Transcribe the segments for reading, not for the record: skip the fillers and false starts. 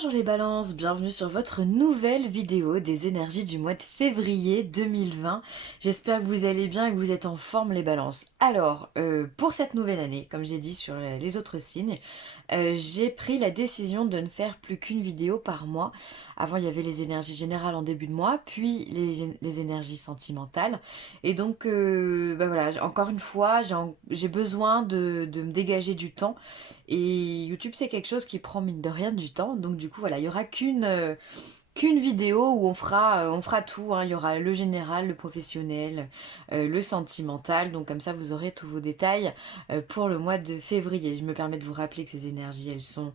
Bonjour les balances, bienvenue sur votre nouvelle vidéo des énergies du mois de février 2020. J'espère que vous allez bien et que vous êtes en forme les balances. Alors, pour cette nouvelle année, comme j'ai dit sur les autres signes, j'ai pris la décision de ne faire plus qu'une vidéo par mois. Avant, il y avait les énergies générales en début de mois, puis les énergies sentimentales. Et donc, voilà, encore une fois, j'ai besoin de me dégager du temps. Et YouTube, c'est quelque chose qui prend mine de rien du temps. Donc du coup, voilà, il y aura qu'une vidéo où on fera tout, hein. Il y aura le général, le professionnel, le sentimental. Donc comme ça, vous aurez tous vos détails pour le mois de février. Je me permets de vous rappeler que ces énergies, elles sont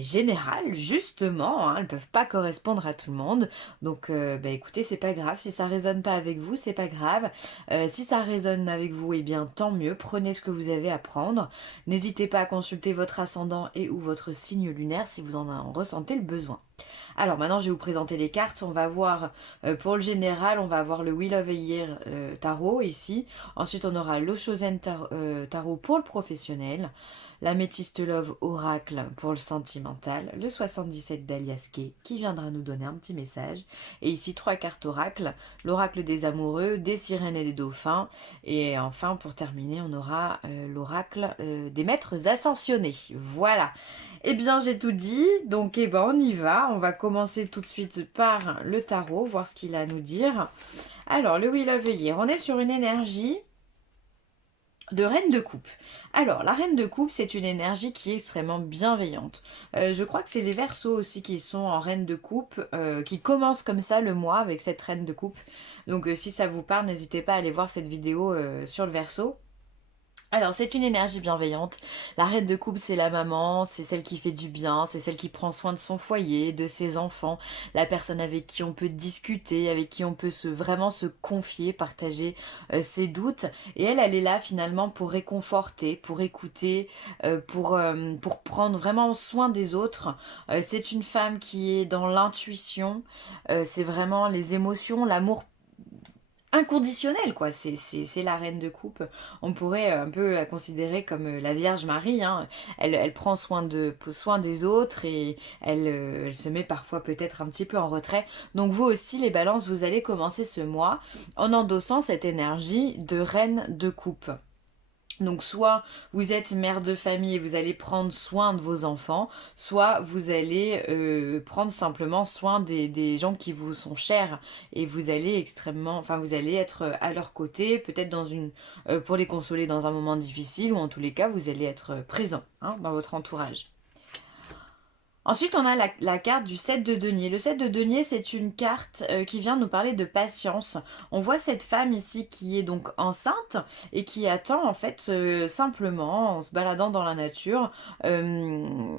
générales, justement, hein. Elles ne peuvent pas correspondre à tout le monde. Donc écoutez, c'est pas grave. Si ça résonne pas avec vous, c'est pas grave. Si ça résonne avec vous, eh bien tant mieux. Prenez ce que vous avez à prendre. N'hésitez pas à consulter votre ascendant et ou votre signe lunaire si vous en ressentez le besoin. Alors maintenant, je vais vous présenter les cartes. On va voir pour le général, on va avoir le Wheel of the Year tarot ici. Ensuite, on aura l'Oshozen tarot pour le professionnel, l'Améthyste Love oracle pour le sentimental, le 77 d'Aliaske qui viendra nous donner un petit message. Et ici, trois cartes oracle, l'oracle des amoureux, des sirènes et des dauphins. Et enfin, pour terminer, on aura l'oracle des maîtres ascensionnés. Voilà. Eh bien, j'ai tout dit, donc on y va. On va commencer tout de suite par le tarot, voir ce qu'il a à nous dire. Alors, le Wheel of the Year, on est sur une énergie de reine de coupe. Alors, la reine de coupe, c'est une énergie qui est extrêmement bienveillante. Je crois que c'est les Verseaux aussi qui sont en reine de coupe, qui commencent comme ça le mois avec cette reine de coupe. Donc, si ça vous parle, n'hésitez pas à aller voir cette vidéo sur le Verseau. Alors, c'est une énergie bienveillante. La reine de coupe, c'est la maman, c'est celle qui fait du bien, c'est celle qui prend soin de son foyer, de ses enfants, la personne avec qui on peut discuter, avec qui on peut vraiment se confier, partager ses doutes. Et elle est là finalement pour réconforter, pour écouter, pour prendre vraiment soin des autres. C'est une femme qui est dans l'intuition, c'est vraiment les émotions, l'amour inconditionnelle, quoi. C'est la reine de coupe. On pourrait un peu la considérer comme la Vierge Marie, hein. Elle prend soin des autres et elle se met parfois peut-être un petit peu en retrait. Donc vous aussi, les balances, vous allez commencer ce mois en endossant cette énergie de reine de coupe. Donc soit vous êtes mère de famille et vous allez prendre soin de vos enfants, soit vous allez prendre simplement soin des gens qui vous sont chers et vous allez vous allez être à leur côté, peut-être pour les consoler dans un moment difficile ou en tous les cas vous allez être présent, hein, dans votre entourage. Ensuite, on a la carte du 7 de denier. Le 7 de denier, c'est une carte qui vient nous parler de patience. On voit cette femme ici qui est donc enceinte et qui attend en fait simplement, en se baladant dans la nature,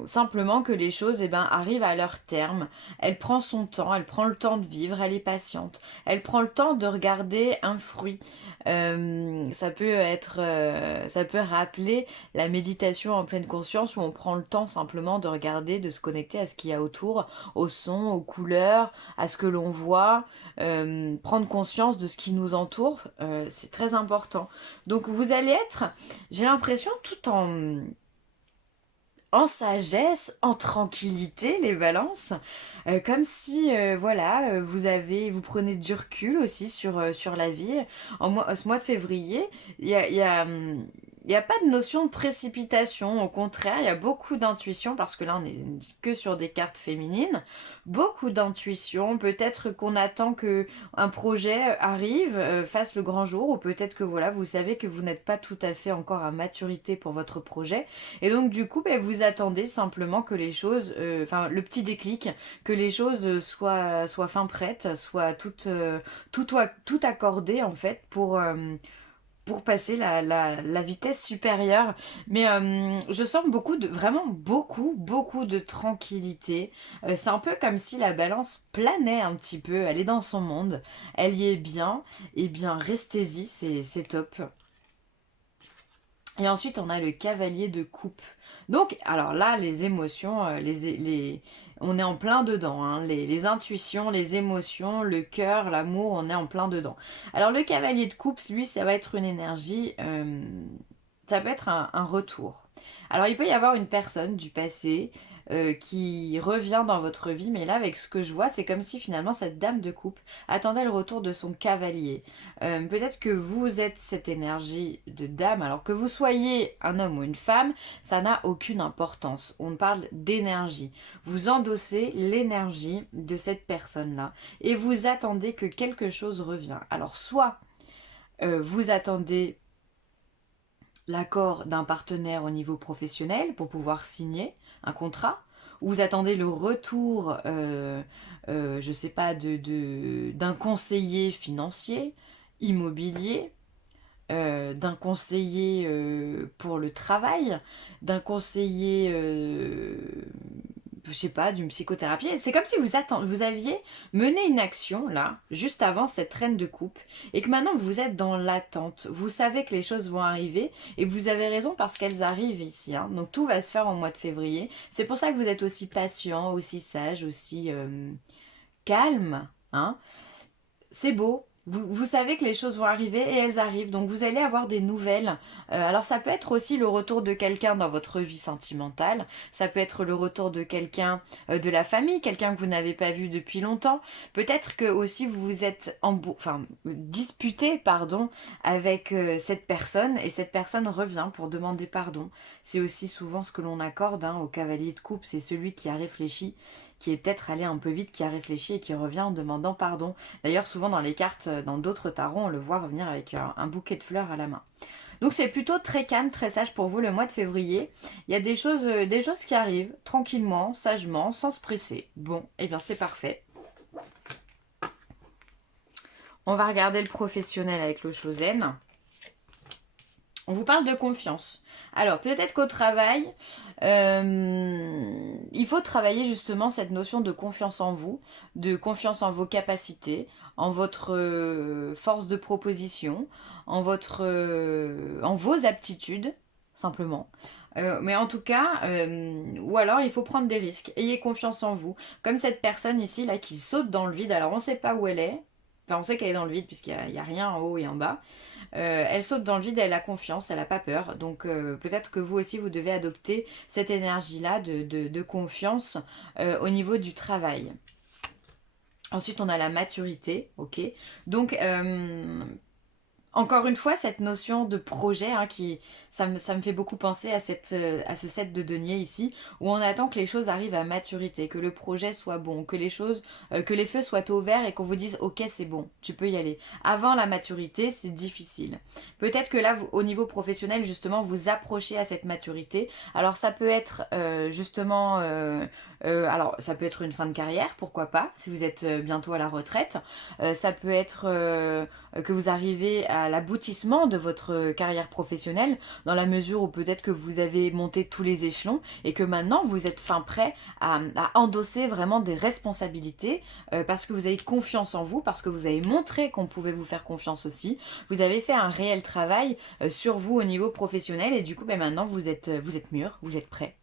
simplement que les choses arrivent à leur terme. Elle prend son temps, elle prend le temps de vivre, elle est patiente. Elle prend le temps de regarder un fruit. Ça peut rappeler la méditation en pleine conscience où on prend le temps simplement de regarder, de se connecter à ce qu'il y a autour, au son, aux couleurs, à ce que l'on voit, prendre conscience de ce qui nous entoure, c'est très important. Donc vous allez être, j'ai l'impression, tout en sagesse, en tranquillité, les balances. Comme si, vous prenez du recul aussi sur la vie. Ce mois de février, il y a pas de notion de précipitation. Au contraire, il y a beaucoup d'intuition parce que là, on est que sur des cartes féminines. Beaucoup d'intuition. Peut-être qu'on attend que un projet arrive, fasse le grand jour, ou peut-être que voilà, vous savez que vous n'êtes pas tout à fait encore à maturité pour votre projet. Et donc, du coup, vous attendez simplement que les choses, le petit déclic, que les choses soient fin prêtes, soient tout accordées en fait pour passer la vitesse supérieure. Mais je sens vraiment beaucoup de tranquillité. C'est un peu comme si la balance planait un petit peu, elle est dans son monde, elle y est bien, et bien restez-y, c'est top. Et ensuite, on a le cavalier de coupe. Donc, alors là, les émotions, on est en plein dedans, hein. Les intuitions, les émotions, le cœur, l'amour, on est en plein dedans. Alors, le cavalier de coupe, lui, ça va être une énergie ça peut être un retour. Alors il peut y avoir une personne du passé qui revient dans votre vie, mais là avec ce que je vois, c'est comme si finalement cette dame de coupe attendait le retour de son cavalier. Peut-être que vous êtes cette énergie de dame, alors que vous soyez un homme ou une femme, ça n'a aucune importance. On parle d'énergie. Vous endossez l'énergie de cette personne-là et vous attendez que quelque chose revienne. Alors soit vous attendez l'accord d'un partenaire au niveau professionnel pour pouvoir signer un contrat, ou vous attendez le retour, je ne sais pas, d'un conseiller financier, immobilier, d'un conseiller pour le travail, d'un conseiller, je sais pas, d'une psychothérapie. C'est comme si vous aviez mené une action là, juste avant cette reine de coupe, et que maintenant vous êtes dans l'attente. Vous savez que les choses vont arriver, et vous avez raison parce qu'elles arrivent ici. Hein. Donc tout va se faire en mois de février. C'est pour ça que vous êtes aussi patient, aussi sage, aussi calme. Hein. C'est beau. Vous savez que les choses vont arriver et elles arrivent. Donc vous allez avoir des nouvelles. Alors ça peut être aussi le retour de quelqu'un dans votre vie sentimentale. Ça peut être le retour de quelqu'un de la famille, quelqu'un que vous n'avez pas vu depuis longtemps. Peut-être que aussi vous vous êtes disputé, pardon, avec cette personne et cette personne revient pour demander pardon. C'est aussi souvent ce que l'on accorde au cavalier de coupe. C'est celui qui a réfléchi, qui est peut-être allé un peu vite, qui a réfléchi et qui revient en demandant pardon. D'ailleurs, souvent dans les cartes, dans d'autres tarots, on le voit revenir avec un bouquet de fleurs à la main. Donc c'est plutôt très calme, très sage pour vous le mois de février. Il y a des choses qui arrivent tranquillement, sagement, sans se presser. Bon, et bien c'est parfait. On va regarder le professionnel avec le Chosen. On vous parle de confiance. Alors, peut-être qu'au travail, il faut travailler justement cette notion de confiance en vous, de confiance en vos capacités, en votre force de proposition, en vos aptitudes, simplement. Mais en tout cas, ou alors il faut prendre des risques. Ayez confiance en vous. Comme cette personne ici, là, qui saute dans le vide. Alors, on ne sait pas où elle est. Enfin, on sait qu'elle est dans le vide puisqu'il n'y a rien en haut et en bas. Elle saute dans le vide, elle a confiance, elle n'a pas peur. Donc peut-être que vous aussi, vous devez adopter cette énergie-là de confiance au niveau du travail. Ensuite, on a la maturité, ok. Donc, encore une fois, cette notion de projet, ça me fait beaucoup penser à ce set de denier ici, où on attend que les choses arrivent à maturité, que le projet soit bon, que que les feux soient au vert et qu'on vous dise ok c'est bon, tu peux y aller. Avant la maturité, c'est difficile. Peut-être que là, au niveau professionnel, justement, vous approchez à cette maturité. Alors ça peut être justement, alors ça peut être une fin de carrière, pourquoi pas, si vous êtes bientôt à la retraite. Ça peut être que vous arrivez à l'aboutissement de votre carrière professionnelle, dans la mesure où peut-être que vous avez monté tous les échelons et que maintenant vous êtes prêt à endosser vraiment des responsabilités parce que vous avez confiance en vous, parce que vous avez montré qu'on pouvait vous faire confiance aussi. Vous avez fait un réel travail sur vous au niveau professionnel et du coup maintenant vous êtes mûr, vous êtes prêt.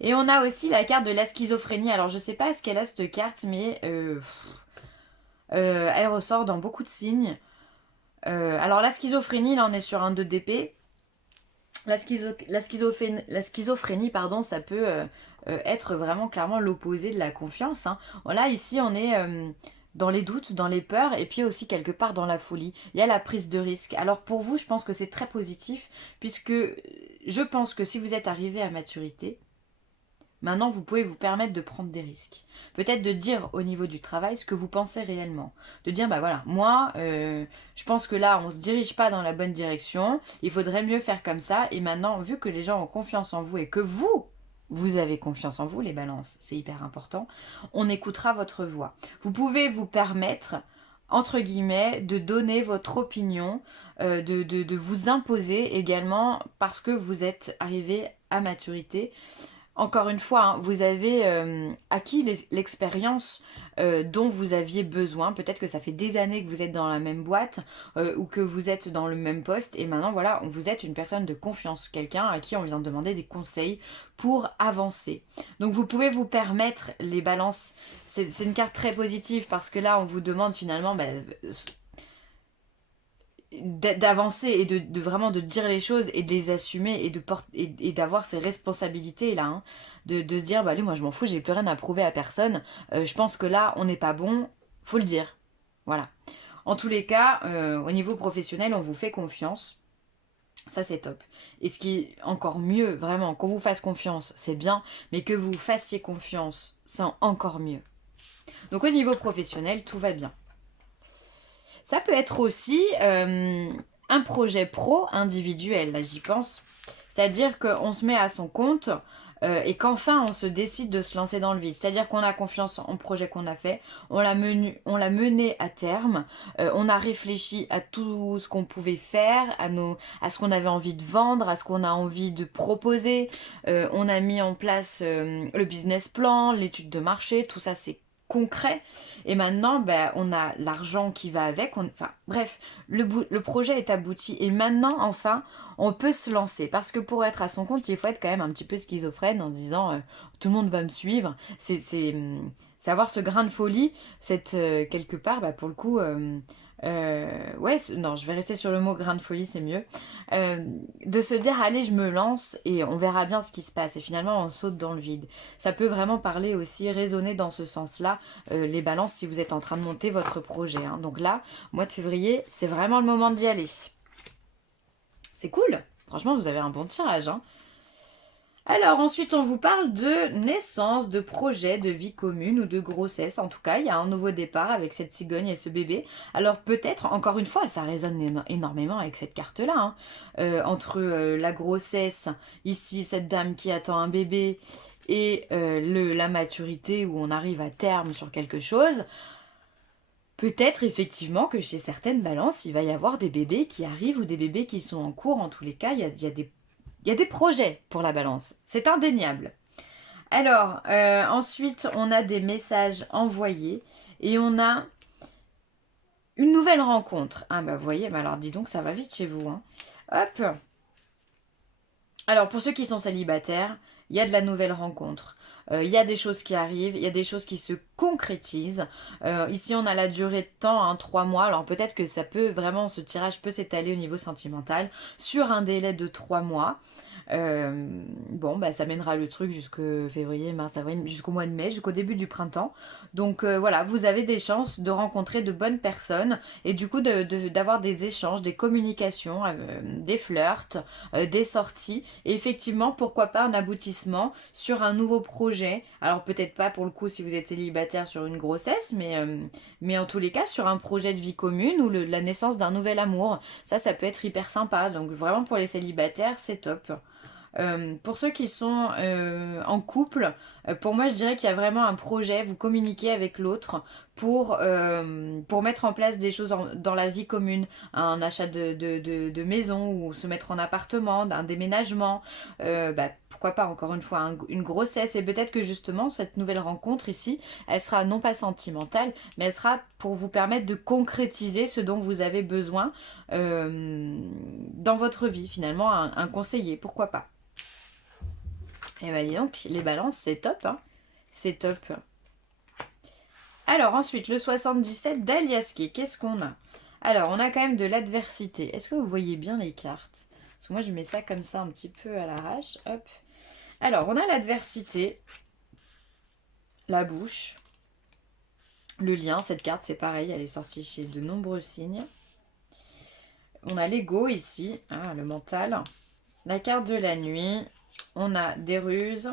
Et on a aussi la carte de la schizophrénie. Alors je sais pas ce qu'elle a cette carte, mais elle ressort dans beaucoup de signes. Alors la schizophrénie, là on est sur un 2 d'épée. La schizophrénie, pardon, ça peut être vraiment clairement l'opposé de la confiance. Hein. Là, ici, on est dans les doutes, dans les peurs, et puis aussi quelque part dans la folie. Il y a la prise de risque. Alors pour vous, je pense que c'est très positif, puisque je pense que si vous êtes arrivé à maturité, maintenant, vous pouvez vous permettre de prendre des risques. Peut-être de dire au niveau du travail ce que vous pensez réellement. De dire, bah voilà, moi, je pense que là, on ne se dirige pas dans la bonne direction. Il faudrait mieux faire comme ça. Et maintenant, vu que les gens ont confiance en vous et que vous avez confiance en vous, les balances, c'est hyper important, on écoutera votre voix. Vous pouvez vous permettre, entre guillemets, de donner votre opinion, de vous imposer également parce que vous êtes arrivé à maturité. Encore une fois, hein, vous avez acquis l'expérience dont vous aviez besoin. Peut-être que ça fait des années que vous êtes dans la même boîte ou que vous êtes dans le même poste. Et maintenant, voilà, vous êtes une personne de confiance. Quelqu'un à qui on vient demander des conseils pour avancer. Donc vous pouvez vous permettre les balances. C'est une carte très positive parce que là, on vous demande finalement... d'avancer et de vraiment de dire les choses et de les assumer et d'avoir ces responsabilités là, hein, de se dire bah allez moi je m'en fous, j'ai plus rien à prouver à personne, je pense que là on n'est pas bon, faut le dire. Voilà. En tous les cas, au niveau professionnel, on vous fait confiance. Ça, c'est top. Et ce qui est encore mieux, vraiment, qu'on vous fasse confiance, c'est bien, mais que vous fassiez confiance, c'est encore mieux. Donc au niveau professionnel, tout va bien. Ça peut être aussi un projet pro individuel, là j'y pense. C'est-à-dire qu'on se met à son compte et qu'enfin on se décide de se lancer dans le vide. C'est-à-dire qu'on a confiance en projet qu'on a fait, on l'a mené à terme, on a réfléchi à tout ce qu'on pouvait faire, à ce qu'on avait envie de vendre, à ce qu'on a envie de proposer. On a mis en place le business plan, l'étude de marché, tout ça c'est concret. Et maintenant, ben, on a l'argent qui va avec. Enfin, bref, le projet est abouti. Et maintenant, enfin, on peut se lancer. Parce que pour être à son compte, il faut être quand même un petit peu schizophrène en disant tout le monde va me suivre. C'est avoir ce grain de folie, quelque part, bah, pour le coup. Ouais, non, je vais rester sur le mot grain de folie, c'est mieux. De se dire, allez, je me lance et on verra bien ce qui se passe. Et finalement, on saute dans le vide. Ça peut vraiment parler aussi, résonner dans ce sens-là, les balances, si vous êtes en train de monter votre projet, hein. Donc là, mois de février, c'est vraiment le moment d'y aller. C'est cool. Franchement, vous avez un bon tirage, hein. Alors ensuite on vous parle de naissance, de projet, de vie commune ou de grossesse. En tout cas, il y a un nouveau départ avec cette cigogne et ce bébé. Alors peut-être, encore une fois, ça résonne énormément avec cette carte-là, hein. Entre la grossesse, ici cette dame qui attend un bébé, et la maturité où on arrive à terme sur quelque chose. Peut-être effectivement que chez certaines balances, il va y avoir des bébés qui arrivent ou des bébés qui sont en cours. En tous les cas, il y a des projets pour la balance, c'est indéniable. Alors, ensuite, on a des messages envoyés et on a une nouvelle rencontre. Ah bah vous voyez, bah alors dis donc, ça va vite chez vous, hein. Hop. Alors, pour ceux qui sont célibataires, il y a de la nouvelle rencontre. Il y a des choses qui arrivent, il y a des choses qui se concrétisent. Ici, on a la durée de temps, hein, 3 mois. Alors peut-être que ça peut vraiment, ce tirage peut s'étaler au niveau sentimental sur un délai de 3 mois. Bon, bah, ça mènera le truc jusqu'au février, mars, avril, jusqu'au mois de mai, jusqu'au début du printemps. Donc voilà, vous avez des chances de rencontrer de bonnes personnes et du coup d'avoir des échanges, des communications, des flirts, des sorties. Et effectivement, pourquoi pas un aboutissement sur un nouveau projet. Alors peut-être pas pour le coup si vous êtes célibataire sur une grossesse, mais en tous les cas sur un projet de vie commune ou la naissance d'un nouvel amour. Ça peut être hyper sympa. Donc vraiment pour les célibataires, c'est top. Pour ceux qui sont en couple, pour moi je dirais qu'il y a vraiment un projet, vous communiquez avec l'autre pour mettre en place des choses dans la vie commune, un achat de maison ou se mettre en appartement, un déménagement, pourquoi pas encore une fois une grossesse et peut-être que justement cette nouvelle rencontre ici, elle sera non pas sentimentale, mais elle sera pour vous permettre de concrétiser ce dont vous avez besoin dans votre vie finalement, un conseiller, pourquoi pas. Et bah dis donc, les balances, c'est top, hein. C'est top. Alors ensuite, le 77 d'Aliaské, qu'est-ce qu'on a? Alors, on a quand même de l'adversité. Est-ce que vous voyez bien les cartes? Parce que moi, je mets ça comme ça un petit peu à l'arrache. Hop. Alors, on a l'adversité, la bouche, le lien. Cette carte, c'est pareil, elle est sortie chez de nombreux signes. On a l'ego ici, hein, le mental. La carte de la nuit. On a des ruses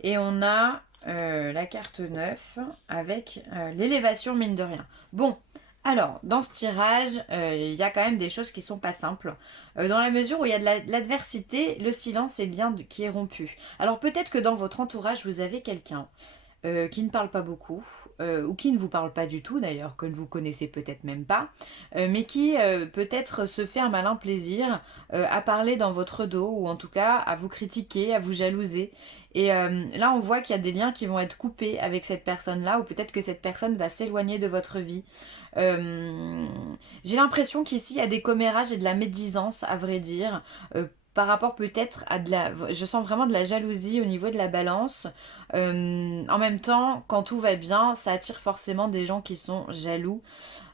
et on a la carte 9 avec l'élévation mine de rien. Bon, alors dans ce tirage, il y a quand même des choses qui sont pas simples. Dans la mesure où il y a de l'adversité, le silence est le lien qui est rompu. Alors peut-être que dans votre entourage, vous avez quelqu'un qui ne parle pas beaucoup, ou qui ne vous parle pas du tout d'ailleurs, que vous connaissez peut-être même pas, mais qui peut-être se fait un malin plaisir à parler dans votre dos, ou en tout cas à vous critiquer, à vous jalouser. Et là on voit qu'il y a des liens qui vont être coupés avec cette personne-là, ou peut-être que cette personne va s'éloigner de votre vie. J'ai l'impression qu'ici il y a des commérages et de la médisance à vrai dire, par rapport peut-être à de la... Je sens vraiment de la jalousie au niveau de la balance. En même temps, quand tout va bien, ça attire forcément des gens qui sont jaloux.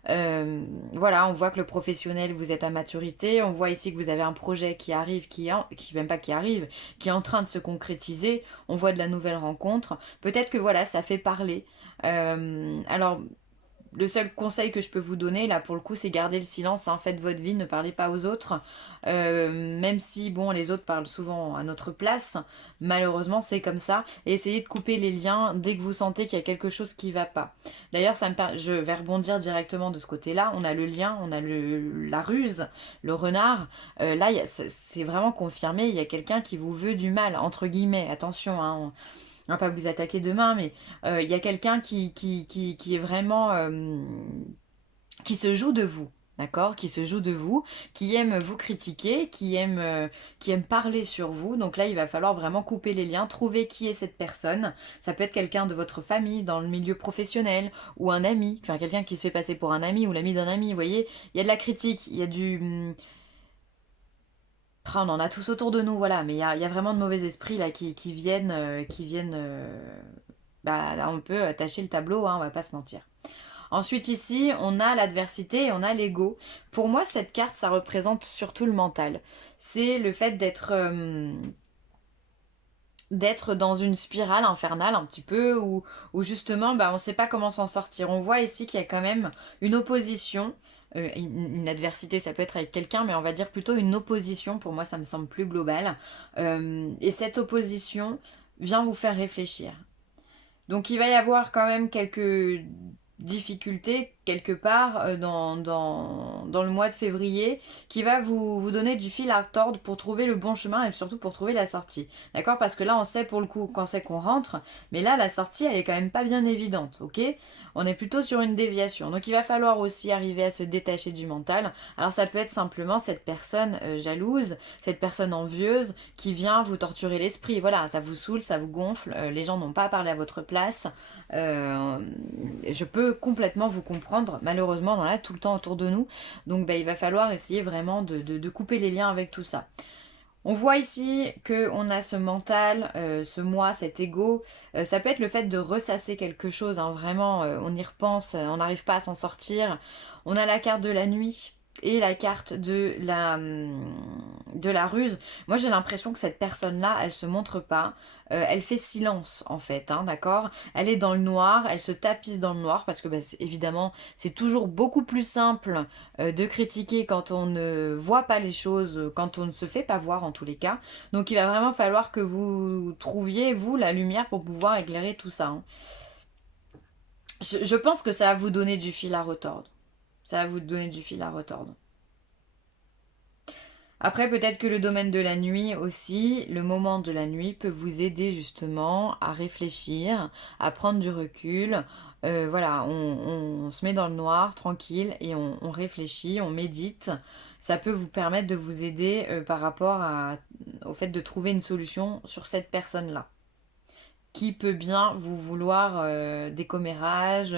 Voilà, on voit que le professionnel, vous êtes à maturité. On voit ici que vous avez un projet qui arrive, qui même pas qui arrive, qui est en train de se concrétiser. On voit de la nouvelle rencontre. Peut-être que voilà, ça fait parler. Alors, le seul conseil que je peux vous donner, là, pour le coup, c'est garder le silence, hein. Faites votre vie, ne parlez pas aux autres. Même si, bon, les autres parlent souvent à notre place, malheureusement, c'est comme ça. Et essayez de couper les liens dès que vous sentez qu'il y a quelque chose qui va pas. D'ailleurs, je vais rebondir directement de ce côté-là. On a le lien, on a la ruse, le renard. Là, c'est vraiment confirmé, il y a quelqu'un qui vous veut du mal, entre guillemets. Attention, hein, on va pas vous attaquer demain, mais il y a quelqu'un qui est vraiment... qui se joue de vous. D'accord? Qui se joue de vous, qui aime vous critiquer, qui aime parler sur vous. Donc là, il va falloir vraiment couper les liens, trouver qui est cette personne. Ça peut être quelqu'un de votre famille, dans le milieu professionnel, ou un ami, enfin quelqu'un qui se fait passer pour un ami ou l'ami d'un ami. Vous voyez, il y a de la critique, il y a du... On en a tous autour de nous, voilà, mais il y a vraiment de mauvais esprits là qui viennent bah, un peu tâcher le tableau, hein, on va pas se mentir. Ensuite ici, on a l'adversité et on a l'ego. Pour moi, cette carte, ça représente surtout le mental. C'est le fait d'être dans une spirale infernale un petit peu, où justement, bah, on ne sait pas comment s'en sortir. On voit ici qu'il y a quand même une opposition. Une adversité, ça peut être avec quelqu'un, mais on va dire plutôt une opposition. Pour moi, ça me semble plus global. Et cette opposition vient vous faire réfléchir. Donc il va y avoir quand même quelques difficultés quelque part dans le mois de février qui va vous donner du fil à retordre pour trouver le bon chemin et surtout pour trouver la sortie. D'accord? Parce que là on sait pour le coup quand c'est qu'on rentre, mais là la sortie elle est quand même pas bien évidente, ok? On est plutôt sur une déviation. Donc il va falloir aussi arriver à se détacher du mental. Alors ça peut être simplement cette personne jalouse, cette personne envieuse qui vient vous torturer l'esprit. Voilà, ça vous saoule, ça vous gonfle, les gens n'ont pas parlé à votre place. Euh, je peux complètement vous comprendre. Malheureusement, on en a tout le temps autour de nous. Donc, bah, il va falloir essayer vraiment de couper les liens avec tout ça. On voit ici qu'on a ce mental, ce moi, cet ego. Ça peut être le fait de ressasser quelque chose, hein. Vraiment, on y repense, on n'arrive pas à s'en sortir. On a la carte de la nuit et la carte de la ruse. Moi, j'ai l'impression que cette personne-là, elle se montre pas. Elle fait silence, en fait, hein, d'accord? Elle est dans le noir, elle se tapisse dans le noir parce que, bah, évidemment, c'est toujours beaucoup plus simple de critiquer quand on ne voit pas les choses, quand on ne se fait pas voir en tous les cas. Donc il va vraiment falloir que vous trouviez, vous, la lumière pour pouvoir éclairer tout ça, hein. Je pense que ça va vous donner du fil à retordre. Ça va vous donner du fil à retordre. Après, peut-être que le domaine de la nuit aussi, le moment de la nuit peut vous aider justement à réfléchir, à prendre du recul. Voilà, on se met dans le noir, tranquille, et on réfléchit, on médite. Ça peut vous permettre de vous aider par rapport au fait de trouver une solution sur cette personne-là qui peut bien vous vouloir des commérages,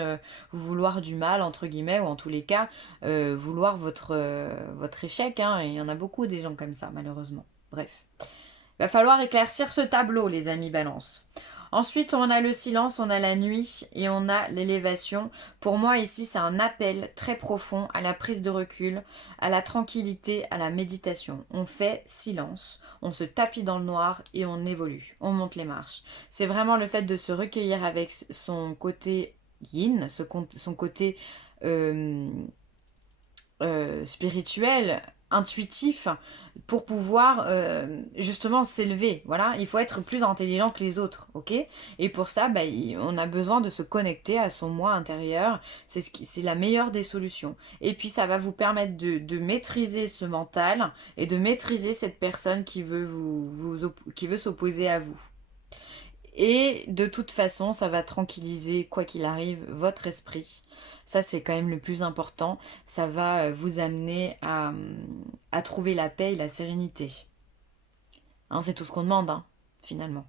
vous vouloir du mal, entre guillemets, ou en tous les cas, vouloir votre échec, hein. Et il y en a beaucoup des gens comme ça, malheureusement. Bref. Il va falloir éclaircir ce tableau, les amis balance. Ensuite, on a le silence, on a la nuit et on a l'élévation. Pour moi, ici, c'est un appel très profond à la prise de recul, à la tranquillité, à la méditation. On fait silence, on se tapit dans le noir et on évolue, on monte les marches. C'est vraiment le fait de se recueillir avec son côté yin, son côté euh, spirituel, intuitif, pour pouvoir justement s'élever. Voilà, il faut être plus intelligent que les autres, ok? Et pour ça, bah, on a besoin de se connecter à son moi intérieur. C'est la meilleure des solutions. Et puis ça va vous permettre de maîtriser ce mental et de maîtriser cette personne qui veut qui veut s'opposer à vous. Et de toute façon, ça va tranquilliser, quoi qu'il arrive, votre esprit. Ça, c'est quand même le plus important. Ça va vous amener à trouver la paix et la sérénité. Hein, c'est tout ce qu'on demande, hein, finalement.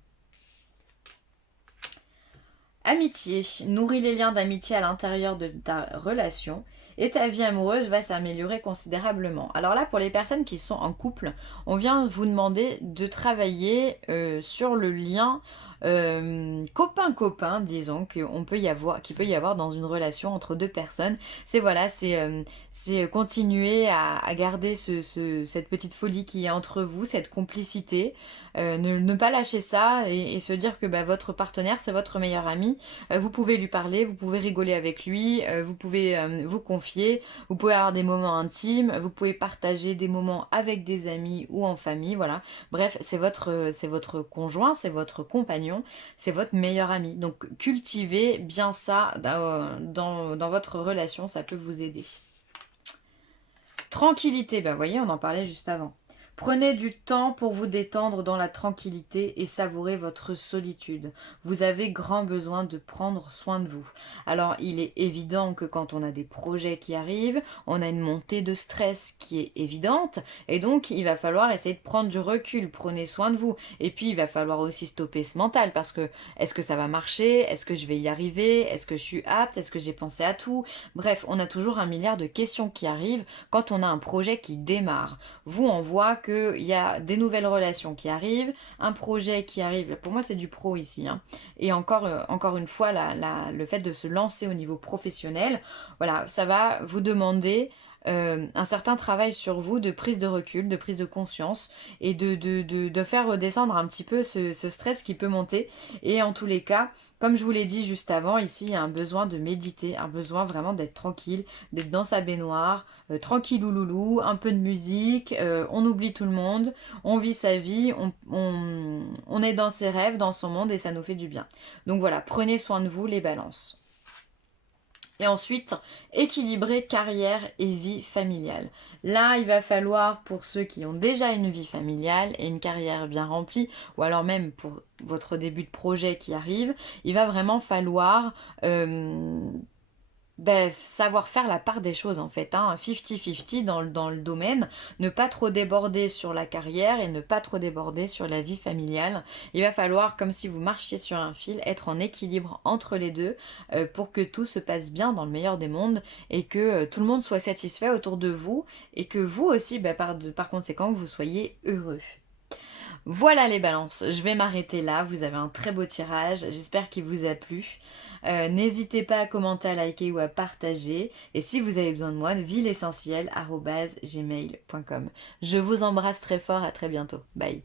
Amitié, nourris les liens d'amitié à l'intérieur de ta relation et ta vie amoureuse va s'améliorer considérablement. Alors là, pour les personnes qui sont en couple, on vient vous demander de travailler sur le lien copain-copain, disons, qu'il peut y avoir dans une relation entre deux personnes. C'est voilà, c'est continuer à garder cette petite folie qui est entre vous, cette complicité, ne pas lâcher ça et se dire que bah, votre partenaire, c'est votre meilleur ami. Vous pouvez lui parler, vous pouvez rigoler avec lui, vous pouvez vous confier, vous pouvez avoir des moments intimes, vous pouvez partager des moments avec des amis ou en famille, voilà. Bref, c'est votre conjoint, c'est votre compagnon, c'est votre meilleur ami. Donc cultivez bien ça dans votre relation, ça peut vous aider. Tranquillité, bah vous voyez, on en parlait juste avant. Prenez du temps pour vous détendre dans la tranquillité et savourer votre solitude. Vous avez grand besoin de prendre soin de vous. Alors, il est évident que quand on a des projets qui arrivent, on a une montée de stress qui est évidente et donc il va falloir essayer de prendre du recul. Prenez soin de vous. Et puis, il va falloir aussi stopper ce mental parce que est-ce que ça va marcher? Est-ce que je vais y arriver? Est-ce que je suis apte? Est-ce que j'ai pensé à tout? Bref, on a toujours 1 milliard de questions qui arrivent quand on a un projet qui démarre. Vous, on voit qu'il y a des nouvelles relations qui arrivent, un projet qui arrive. Pour moi, c'est du pro ici. Hein. Et encore une fois, le fait de se lancer au niveau professionnel, voilà, ça va vous demander un certain travail sur vous, de prise de recul, de prise de conscience et de faire redescendre un petit peu ce stress qui peut monter. Et en tous les cas, comme je vous l'ai dit juste avant, ici, il y a un besoin de méditer, un besoin vraiment d'être tranquille, d'être dans sa baignoire, tranquille ou loulou, un peu de musique, on oublie tout le monde, on vit sa vie, on est dans ses rêves, dans son monde et ça nous fait du bien. Donc voilà, prenez soin de vous les balances. Et ensuite, équilibrer carrière et vie familiale. Là, il va falloir, pour ceux qui ont déjà une vie familiale et une carrière bien remplie, ou alors même pour votre début de projet qui arrive, il va vraiment falloir savoir faire la part des choses en fait, hein, 50-50 dans le domaine, ne pas trop déborder sur la carrière et ne pas trop déborder sur la vie familiale. Il va falloir, comme si vous marchiez sur un fil, être en équilibre entre les deux pour que tout se passe bien dans le meilleur des mondes et que tout le monde soit satisfait autour de vous et que vous aussi, par conséquent, vous soyez heureux. Voilà les balances, je vais m'arrêter là, vous avez un très beau tirage, j'espère qu'il vous a plu. N'hésitez pas à commenter, à liker ou à partager. Et si vous avez besoin de moi, vileessentielle@gmail.com. Je vous embrasse très fort, à très bientôt. Bye.